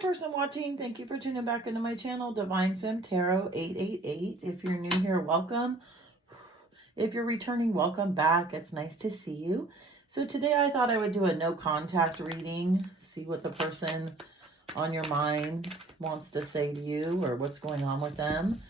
there, person watching. Thank you for tuning back into my channel, Divine Femme Tarot 888. If you're new here, welcome. If you're returning, welcome back. It's nice to see you. So today I thought I would do a no contact reading, see what the person on your mind wants to say to you or what's going on with them.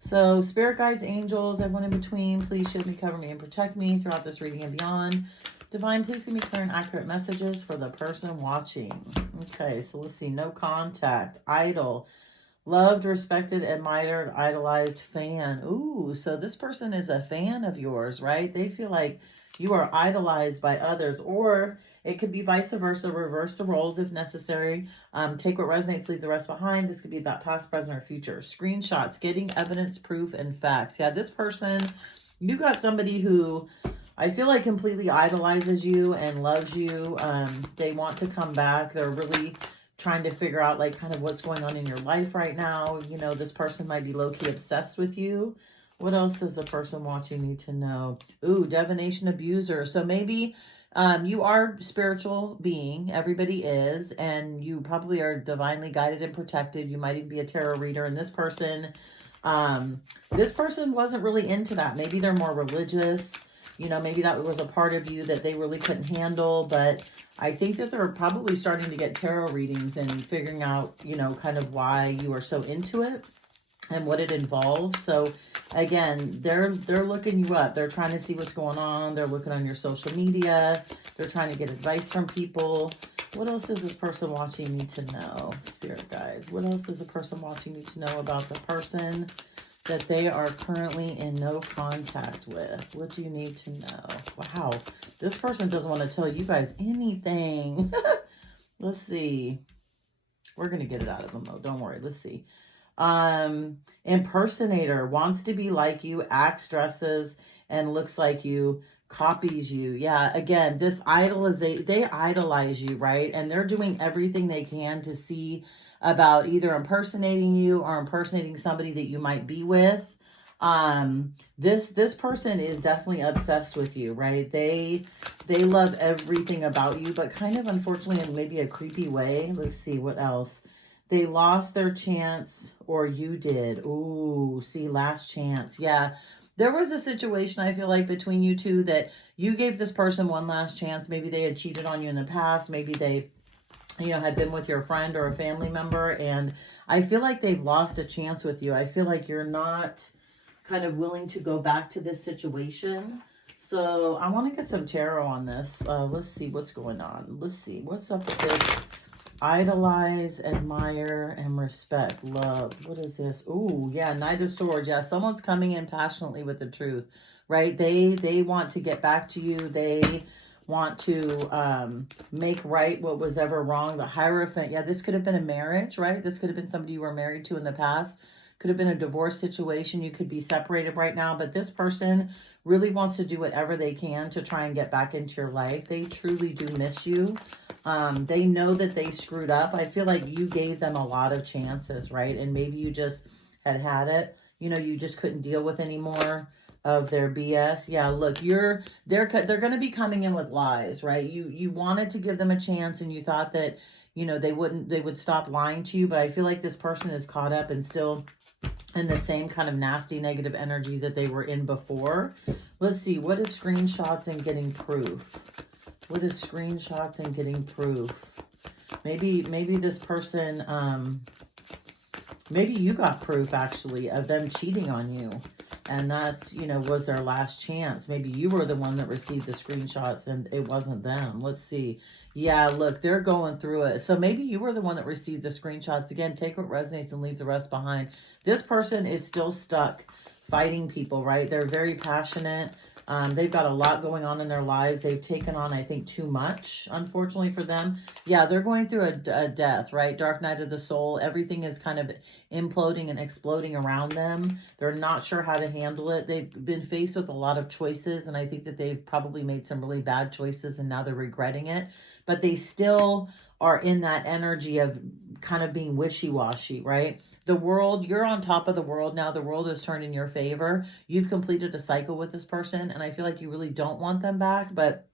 So spirit guides, angels, everyone in between, please shield me, cover me, and protect me throughout this reading and beyond. Divine, please give me clear and accurate messages for the person watching. Okay, so let's see. No contact. Idol. Loved, respected, admired, idolized, fan. Ooh, so this person is a fan of yours, right? They feel like you are idolized by others, or it could be vice versa. Reverse the roles if necessary. Take what resonates, leave the rest behind. This could be about past, present, or future. Screenshots, getting evidence, proof, and facts. Yeah, this person, you got somebody who I feel like completely idolizes you and loves you. They want to come back. They're really trying to figure out like kind of what's going on in your life right now. You know, this person might be low-key obsessed with you. What else does the person watching need to know? Ooh, divination abuser. So maybe you are a spiritual being. Everybody is. And you probably are divinely guided and protected. You might even be a tarot reader. And this person wasn't really into that. Maybe they're more religious. You know, maybe that was a part of you that they really couldn't handle, but I think that they're probably starting to get tarot readings and figuring out, you know, kind of why you are so into it and what it involves. So again, they're looking you up. They're trying to see what's going on. They're looking on your social media. They're trying to get advice from people. What else does this person watching need to know, spirit guides? What else does the person watching need to know about the person that they are currently in no contact with? What do you need to know? Wow, this person doesn't want to tell you guys anything. Let's see. We're going to get it out of them though. Don't worry. Let's see. Impersonator, wants to be like you, acts, dresses, and looks like you, copies you. Yeah, again, this they idolize you, right? And they're doing everything they can to see about either impersonating you or impersonating somebody that you might be with. This person is definitely obsessed with you, right? They love everything about you, but kind of unfortunately in maybe a creepy way. Let's see what else. They lost their chance, or you did. Ooh, see, last chance. Yeah, there was a situation, I feel like, between you two that you gave this person one last chance. Maybe they had cheated on you in the past. Maybe they, you know, had been with your friend or a family member, and I feel like they've lost a chance with you. I feel like you're not kind of willing to go back to this situation. So I want to get some tarot on this. Let's see what's going on. Let's see what's up with this. Idolize, admire, and respect, love. What is this? Ooh, yeah, Knight of Swords. Yeah, someone's coming in passionately with the truth, right? They want to get back to you. They want to make right what was ever wrong. The Hierophant. Yeah, this could have been a marriage, right? This could have been somebody you were married to in the past. Could have been a divorce situation. You could be separated right now, but this person really wants to do whatever they can to try and get back into your life. They truly do miss you. They know that they screwed up. I feel like you gave them a lot of chances, right? And maybe you just had it. You know, you just couldn't deal with any more of their BS. Yeah, look, they're going to be coming in with lies, right? You wanted to give them a chance, and you thought that, you know, they would stop lying to you, but I feel like this person is caught up and still in the same kind of nasty negative energy that they were in before. Let's see, what is screenshots and getting proof? What is screenshots and getting proof? Maybe this person, maybe you got proof actually of them cheating on you. And that's, you know, was their last chance. Maybe you were the one that received the screenshots and it wasn't them. Let's see. Yeah, look, they're going through it. So maybe you were the one that received the screenshots. Again, take what resonates and leave the rest behind. This person is still stuck fighting people, right? They're very passionate. They've got a lot going on in their lives. They've taken on, I think, too much, unfortunately for them. Yeah, they're going through a death, right? Dark night of the soul. Everything is kind of imploding and exploding around them. They're not sure how to handle it. They've been faced with a lot of choices, and I think that they've probably made some really bad choices, and now they're regretting it. But they still are in that energy of kind of being wishy-washy, right? The world, you're on top of the world now. The world has turned in your favor. You've completed a cycle with this person, and I feel like you really don't want them back, but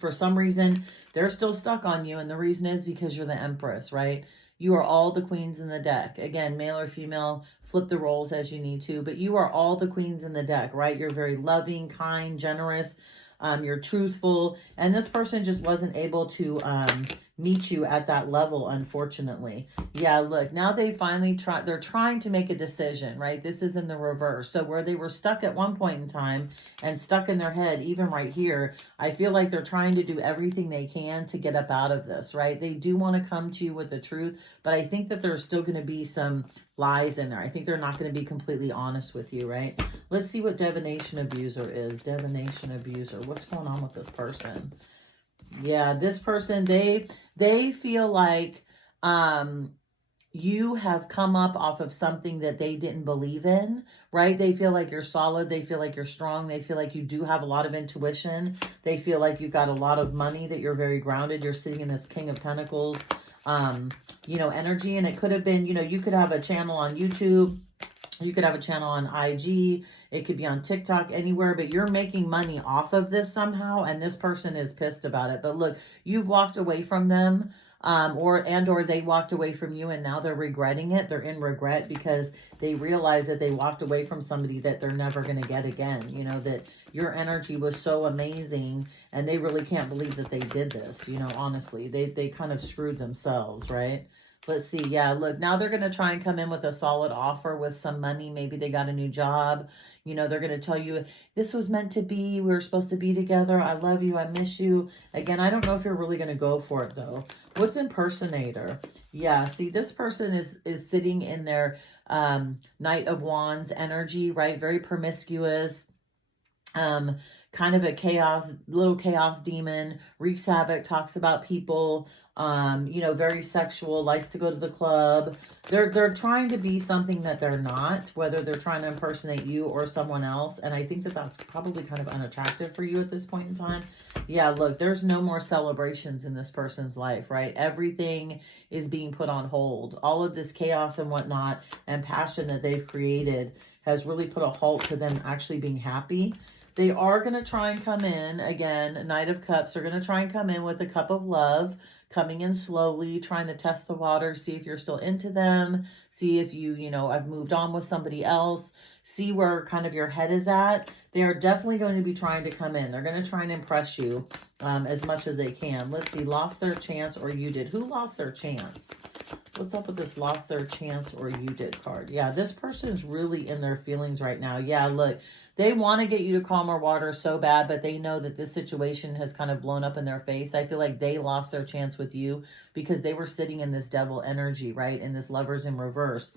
for some reason, they're still stuck on you, and the reason is because you're the Empress, right? You are all the queens in the deck. Again, male or female, flip the roles as you need to, but you are all the queens in the deck, right? You're very loving, kind, generous. You're truthful, and this person just wasn't able to meet you at that level, unfortunately. Yeah, look, now they finally they're trying to make a decision, right? This is in the reverse. So where they were stuck at one point in time and stuck in their head, even right here, I feel like they're trying to do everything they can to get up out of this, right? They do want to come to you with the truth, but I think that there's still going to be some lies in there. I think they're not going to be completely honest with you, right? Let's see what divination abuser is. Divination abuser. What's going on with this person? Yeah, this person, they feel like you have come up off of something that they didn't believe in, right? They feel like you're solid. They feel like you're strong. They feel like you do have a lot of intuition. They feel like you've got a lot of money, that you're very grounded. You're sitting in this King of Pentacles, you know, energy. And it could have been, you know, you could have a channel on YouTube. You could have a channel on IG. It could be on TikTok, anywhere, but you're making money off of this somehow, and this person is pissed about it. But look, you've walked away from them, or they walked away from you, and now they're regretting it. They're in regret because they realize that they walked away from somebody that they're never going to get again. You know, that your energy was so amazing, and they really can't believe that they did this. You know, honestly, they kind of screwed themselves, right? Let's see. Yeah, look, now they're going to try and come in with a solid offer with some money. Maybe they got a new job. You know, they're going to tell you, this was meant to be. We were supposed to be together. I love you. I miss you. Again, I don't know if you're really going to go for it, though. What's impersonator? Yeah, see, this person is sitting in their Knight of Wands energy, right? Very promiscuous. Kind of a little chaos demon, wreaks havoc, talks about people, you know, very sexual, likes to go to the club. They're trying to be something that they're not, whether they're trying to impersonate you or someone else. And I think that that's probably kind of unattractive for you at this point in time. Yeah, look, there's no more celebrations in this person's life, right? Everything is being put on hold. All of this chaos and whatnot and passion that they've created has really put a halt to them actually being happy. They are going to try and come in, again, Knight of Cups, they're going to try and come in with a cup of love, coming in slowly, trying to test the waters, see if you're still into them, see if you know, I've moved on with somebody else, see where kind of your head is at. They are definitely going to be trying to come in. They're going to try and impress you as much as they can. Let's see, lost their chance or you did. Who lost their chance? What's up with this lost their chance or you did card? Yeah, this person is really in their feelings right now. Yeah, look, they want to get you to calmer water so bad, but they know that this situation has kind of blown up in their face. I feel like they lost their chance with you because they were sitting in this devil energy, right? In this Lovers in reverse.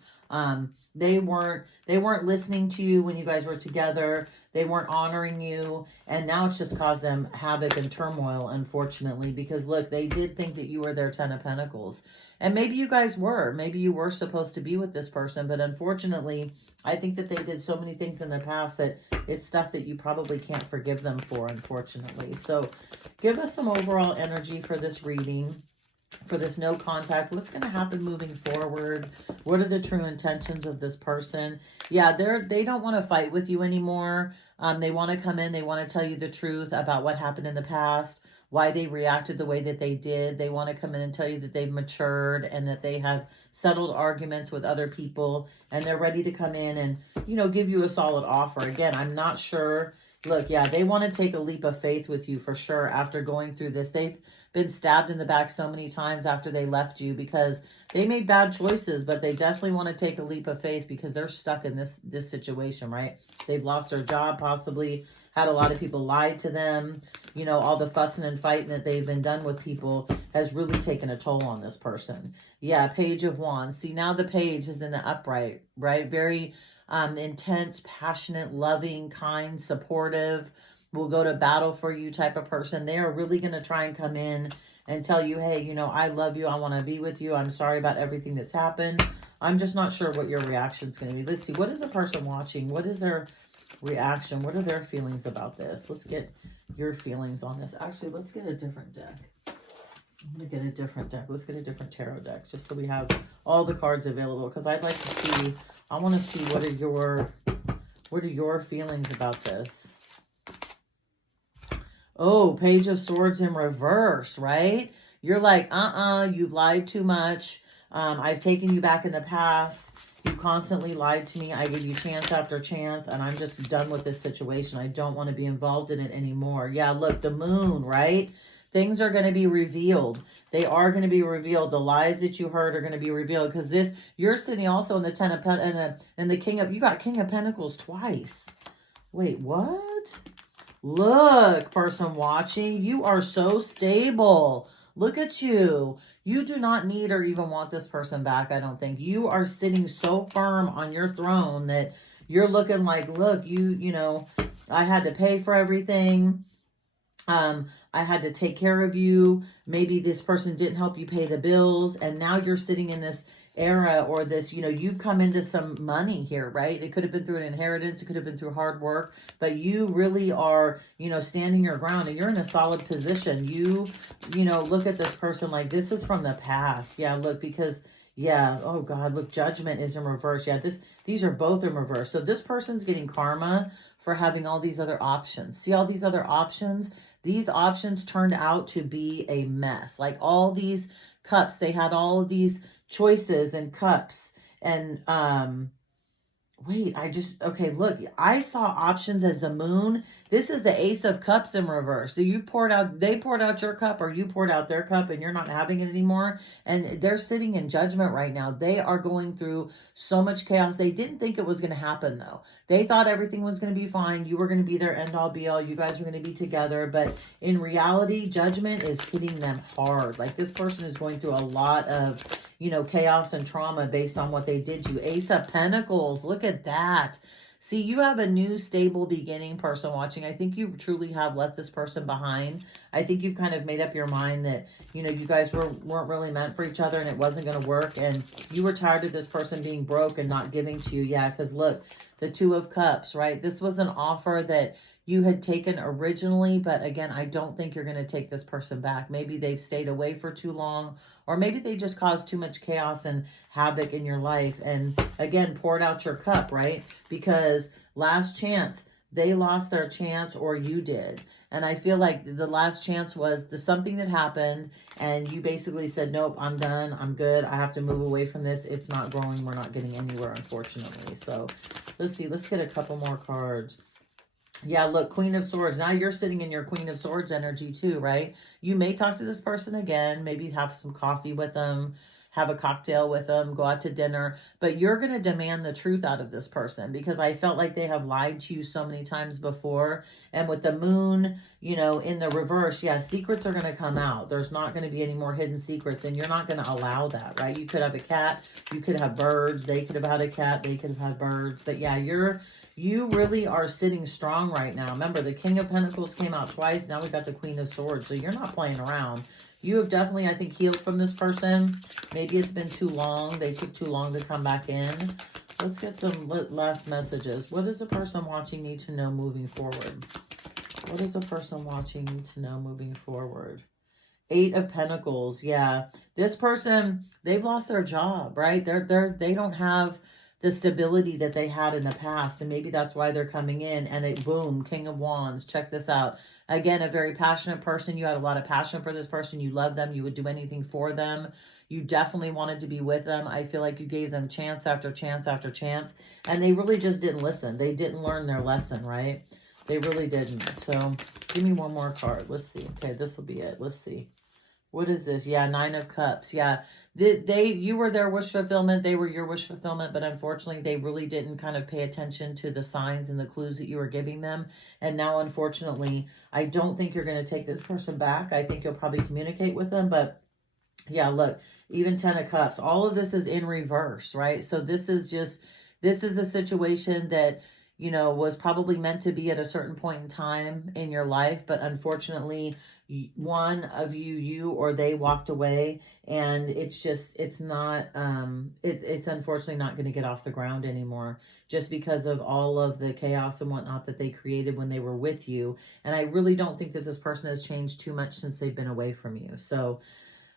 They weren't listening to you when you guys were together. They weren't honoring you. And now it's just caused them havoc and turmoil, unfortunately, because look, they did think that you were their 10 of Pentacles. And maybe you guys were. Maybe you were supposed to be with this person. But unfortunately, I think that they did so many things in the past that it's stuff that you probably can't forgive them for, unfortunately. So give us some overall energy for this reading, for this no contact. What's going to happen moving forward? What are the true intentions of this person? Yeah, they don't want to fight with you anymore. They want to come in. They want to tell you the truth about what happened in the past, why they reacted the way that they did. They want to come in and tell you that they've matured and that they have settled arguments with other people, and they're ready to come in and, you know, give you a solid offer. Again, I'm not sure. Look, yeah, they want to take a leap of faith with you for sure after going through this. They've been stabbed in the back so many times after they left you because they made bad choices, but they definitely want to take a leap of faith because they're stuck in this situation, right? They've lost their job, possibly had a lot of people lie to them. You know, all the fussing and fighting that they've been done with people has really taken a toll on this person. Yeah, Page of Wands. See, now the page is in the upright, right? Very intense, passionate, loving, kind, supportive, will go to battle for you type of person. They are really going to try and come in and tell you, hey, you know, I love you. I want to be with you. I'm sorry about everything that's happened. I'm just not sure what your reaction is going to be. Let's see. What is the person watching? What is their reaction? What are their feelings about this? Let's get your feelings on this. Actually, let's get a different deck. I'm going to get a different deck. Let's get a different tarot deck just so we have all the cards available, because I'd like to see, I want to see what are your feelings about this. Oh, Page of Swords in reverse, right? You're like, you've lied too much. I've taken you back in the past. You constantly lied to me. I give you chance after chance, and I'm just done with this situation. I don't want to be involved in it anymore. Yeah, look, the moon, right? Things are going to be revealed. They are going to be revealed. The lies that you heard are going to be revealed, because this, you're sitting also in the Ten of and the King of, you got King of Pentacles twice. Wait, what? Look, person watching, you are so stable. Look at you. You do not need or even want this person back, I don't think. You are sitting so firm on your throne that you're looking like, look, you know, I had to pay for everything. I had to take care of you. Maybe this person didn't help you pay the bills. And now you're sitting in this era, or this, you know, you've come into some money here, right? It could have been through an inheritance. It could have been through hard work, but you really are, you know, standing your ground, and you're in a solid position. You know, look at this person like this is from the past. Yeah, look, because yeah, oh God, look, judgment is in reverse. Yeah, these are both in reverse. So this person's getting karma for having all these other options. See all these other options? These options turned out to be a mess. Like all these cups, they had all of these choices and cups. And wait, okay, look, I saw options as the moon. This is the Ace of Cups in reverse. So they poured out your cup, or you poured out their cup, and you're not having it anymore. And they're sitting in judgment right now. They are going through so much chaos. They didn't think it was going to happen, though. They thought everything was going to be fine. You were going to be their end all be all. You guys were going to be together. But in reality, judgment is hitting them hard. Like this person is going through a lot of, you know, chaos and trauma based on what they did to you. Ace of Pentacles. Look at that. See, you have a new stable beginning, person watching. I think you truly have left this person behind. I think you've kind of made up your mind that, you know, you guys weren't really meant for each other, and it wasn't going to work. And you were tired of this person being broke and not giving to you. Yeah, because look, the Two of Cups, right? This was an offer that you had taken originally, but again, I don't think you're going to take this person back. Maybe they've stayed away for too long, or maybe they just caused too much chaos and havoc in your life. And again, poured out your cup, right? Because last chance, they lost their chance, or you did. And I feel like the last chance was something that happened, and you basically said, nope, I'm done. I'm good. I have to move away from this. It's not growing. We're not getting anywhere, unfortunately. So let's see. Let's get a couple more cards. Yeah, look, Queen of Swords. Now you're sitting in your Queen of Swords energy too, right? You may talk to this person again, maybe have some coffee with them, have a cocktail with them, go out to dinner, but you're going to demand the truth out of this person, because I felt like they have lied to you so many times before. And with the moon, you know, in the reverse, yeah, secrets are going to come out. There's not going to be any more hidden secrets, and you're not going to allow that, right? You could have a cat, you could have birds, they could have had a cat, they could have had birds, but yeah, you really are sitting strong right now. Remember, the King of Pentacles came out twice. Now we got the Queen of Swords. So you're not playing around. You have definitely, I think, healed from this person. Maybe it's been too long. They took too long to come back in. Let's get some last messages. What does the person watching need to know moving forward? What does the person watching need to know moving forward? Eight of Pentacles. Yeah. This person, they've lost their job, right? They don't have the stability that they had in the past, and maybe that's why they're coming in. And it, boom, King of Wands. Check this out. Again, a very passionate person. You had a lot of passion for this person. You love them. You would do anything for them. You definitely wanted to be with them. I feel like you gave them chance after chance after chance, and they really just didn't listen. They didn't learn their lesson, right? They really didn't. So give me one more card. Let's see. Okay, this will be it. Let's see. What is this? Yeah, Nine of Cups. Yeah, you were their wish fulfillment. They were your wish fulfillment, but unfortunately, they really didn't kind of pay attention to the signs and the clues that you were giving them. And now, unfortunately, I don't think you're going to take this person back. I think you'll probably communicate with them, but yeah, look, even Ten of Cups. All of this is in reverse, right? So this is a situation that, you know, was probably meant to be at a certain point in time in your life, but unfortunately, one of you or they walked away, and it's not, it's unfortunately not going to get off the ground anymore, just because of all of the chaos and whatnot that they created when they were with you. And I really don't think that this person has changed too much since they've been away from you. So,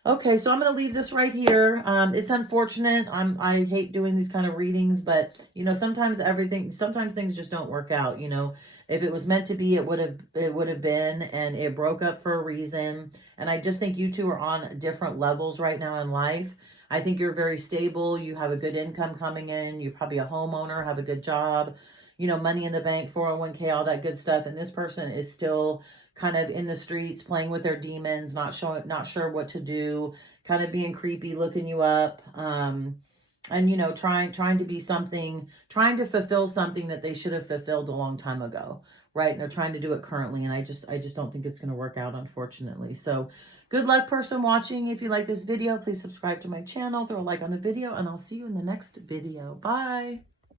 okay, so I'm going to leave this right here. It's unfortunate. I hate doing these kind of readings, but, you know, sometimes things just don't work out, you know. If it was meant to be, it would have been, and it broke up for a reason. And I just think you two are on different levels right now in life. I think you're very stable. You have a good income coming in. You're probably a homeowner, have a good job, you know, money in the bank, 401k, all that good stuff. And this person is still kind of in the streets playing with their demons, not sure what to do, kind of being creepy, looking you up. And you know, trying to be something, trying to fulfill something that they should have fulfilled a long time ago, right? And they're trying to do it currently, and I just don't think it's going to work out, unfortunately. So good luck, person watching. If you like this video, please subscribe to my channel, throw a like on the video, and I'll see you in the next video. Bye.